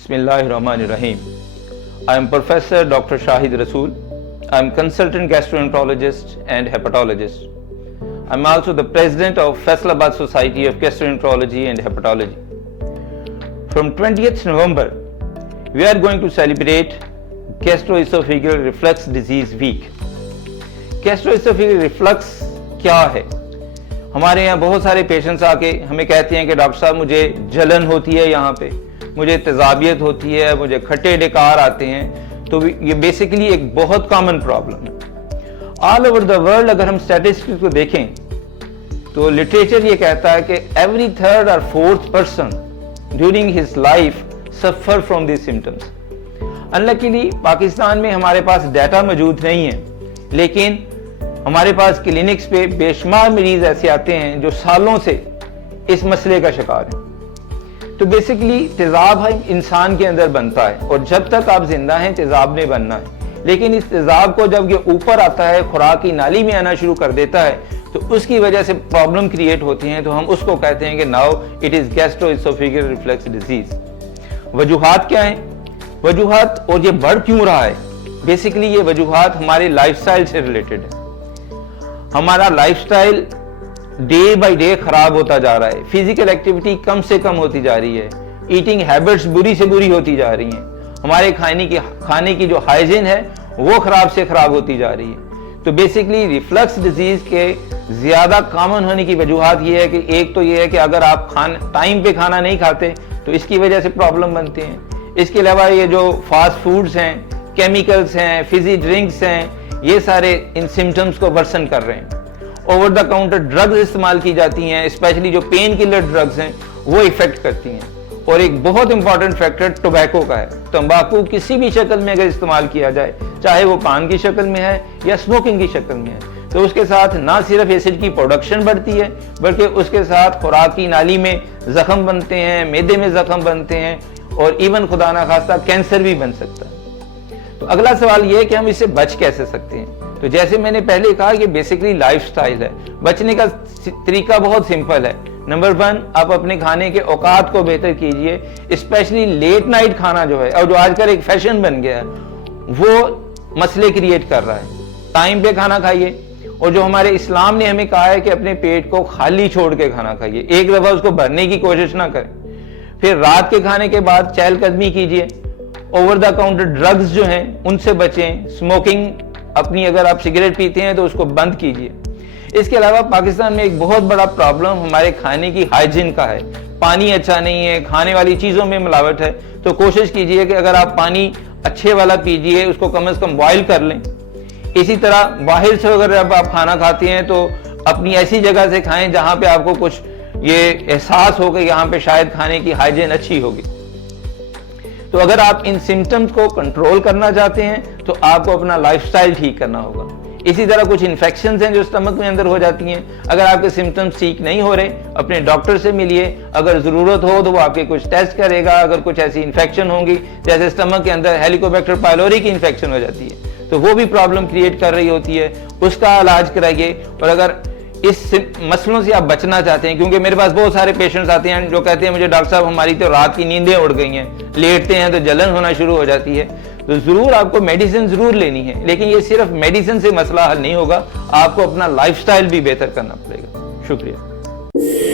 Bismillahirrahmanirrahim. I am Professor Dr. Shahid Rasool. I am consultant gastroenterologist and hepatologist. I am also the president of Faisalabad Society of Gastroenterology and Hepatology. From 20th November, we are going to celebrate Gastroesophageal Reflux Disease Week. Gastroesophageal reflux क्या है? हमारे यहाँ बहुत सारे patients आके हमें कहते हैं कि डॉक्टर साहब मुझे जलन होती है, यहाँ पे मुझे तेजाबियत होती है, मुझे खट्टे डकार आते हैं। तो ये बेसिकली एक बहुत कॉमन प्रॉब्लम है ऑल ओवर द वर्ल्ड। अगर हम स्टैटिस्टिक्स को देखें तो लिटरेचर ये कहता है कि एवरी थर्ड और fourth person during his life suffer from this symptoms. Unluckily Pakistan में हमारे पास डाटा मौजूद नहीं है, लेकिन हमारे पास क्लिनिक्स पे बेशुमार मरीज ऐसे आते हैं जो सालों से इस मसले का शिकार हैं। तो बेसिकली तेजाब इंसान के अंदर बनता है और जब तक आप जिंदा हैं तेजाब ने बनना है, लेकिन इस तेजाब को जब ये ऊपर आता है, खुराक की नाली में आना शुरू कर देता है, तो उसकी वजह से प्रॉब्लम क्रिएट होती हैं। तो हम उसको कहते हैं कि now it is gastroesophageal reflux disease. वजूहात क्या हैं? वजूहात और ये बढ़ क्यों रहा है? बेसिकली ये वजूहात हमारे लाइफस्टाइल से रिलेटेड है। हमारा लाइफस्टाइल डे बाय डे खराब होता जा रहा है, फिजिकल एक्टिविटी कम से कम होती जा रही है, ईटिंग हैबिट्स बुरी से बुरी होती जा रही हैं, हमारे खाने की जो हाइजीन है वो खराब से खराब होती जा रही है। तो बेसिकली रिफ्लक्स डिजीज के ज्यादा कॉमन होने की वजूहात ये है कि एक तो ये है कि अगर आप टाइम पे खाना नहीं खाते तो इसकी वजह से प्रॉब्लम बनते हैं। इसके अलावा ये जो फास्ट फूड्स हैं, केमिकल्स हैं, फिजी ड्रिंक्स हैं, ये सारे इन सिम्टम्स को वर्सन कर रहे हैं। ओवर द काउंटर ड्रग्स इस्तेमाल की जाती हैं, स्पेशली जो पेन किलर ड्रग्स हैं वो इफेक्ट करती हैं। और एक बहुत इंपॉर्टेंट फैक्टर टोबैको का है। तंबाकू किसी भी शक्ल में अगर इस्तेमाल किया जाए, चाहे वो पान की शक्ल में है या स्मोकिंग की शक्ल में है, तो उसके साथ ना सिर्फ एसिड की प्रोडक्शन बढ़ती है, बल्कि उसके साथ खुराक की नाली में जख्म बनते हैं, मैदे में जख्म बनते हैं और इवन खुदा ना खास्ता कैंसर भी बन सकता है। तो अगला सवाल ये है कि हम इससे बच कैसे सकते हैं? तो जैसे मैंने पहले कहा कि बेसिकली लाइफस्टाइल है। बचने का तरीका बहुत सिंपल है। नंबर 1, आप अपने खाने के औकात को बेहतर कीजिए, स्पेशली लेट नाइट खाना जो है और जो आजकल एक फैशन बन गया है वो मसले क्रिएट कर रहा है। टाइम पे खाना खाइए और जो हमारे इस्लाम ने हमें कहा है कि अपने पेट को खाली छोड़ के खाना खाइए, एक दफा उसको भरने की कोशिश ना करें। फिर रात के खाने के बाद चहलकदमी कीजिए। ओवर द काउंटर ड्रग्स जो हैं उनसे बचें। स्मोकिंग अपनी अगर आप सिगरेट पीते हैं तो उसको बंद कीजिए। इसके अलावा पाकिस्तान में एक बहुत बड़ा प्रॉब्लम हमारे खाने की हाइजीन का है। पानी अच्छा नहीं है, खाने वाली चीज़ों में मिलावट है। तो कोशिश कीजिए कि अगर आप पानी अच्छे वाला पीजिए, उसको कम से कम बॉयल कर लें। इसी तरह बाहर से अगर आप खाना खाते हैं तो अपनी ऐसी जगह से खाएं जहाँ पे आपको कुछ ये एहसास हो कि यहाँ पे शायद खाने की हाइजीन अच्छी होगी। तो अगर आप इन सिम्टम्स को कंट्रोल करना चाहते हैं तो आपको अपना लाइफस्टाइल ठीक करना होगा। इसी तरह कुछ इन्फेक्शंस हैं जो स्टमक में अंदर हो जाती हैं। अगर आपके सिम्टम्स ठीक नहीं हो रहे, अपने डॉक्टर से मिलिए। अगर जरूरत हो तो वो आपके कुछ टेस्ट करेगा। अगर कुछ ऐसी इन्फेक्शन होंगी जैसे स्टमक के अंदर हेलिकोबैक्टर पायलोरी की इन्फेक्शन हो जाती है तो वो भी प्रॉब्लम क्रिएट कर रही होती है, उसका इलाज कराइए। और अगर इस मसलों से आप बचना चाहते हैं, क्योंकि मेरे पास बहुत सारे पेशेंट्स आते हैं जो कहते हैं मुझे डॉक्टर साहब हमारी तो रात की नींदें उड़ गई हैं, लेटते हैं तो जलन होना शुरू हो जाती है। तो जरूर आपको मेडिसिन जरूर लेनी है, लेकिन ये सिर्फ मेडिसिन से मसला हल नहीं होगा, आपको अपना लाइफस्टाइल भी बेहतर करना पड़ेगा। शुक्रिया।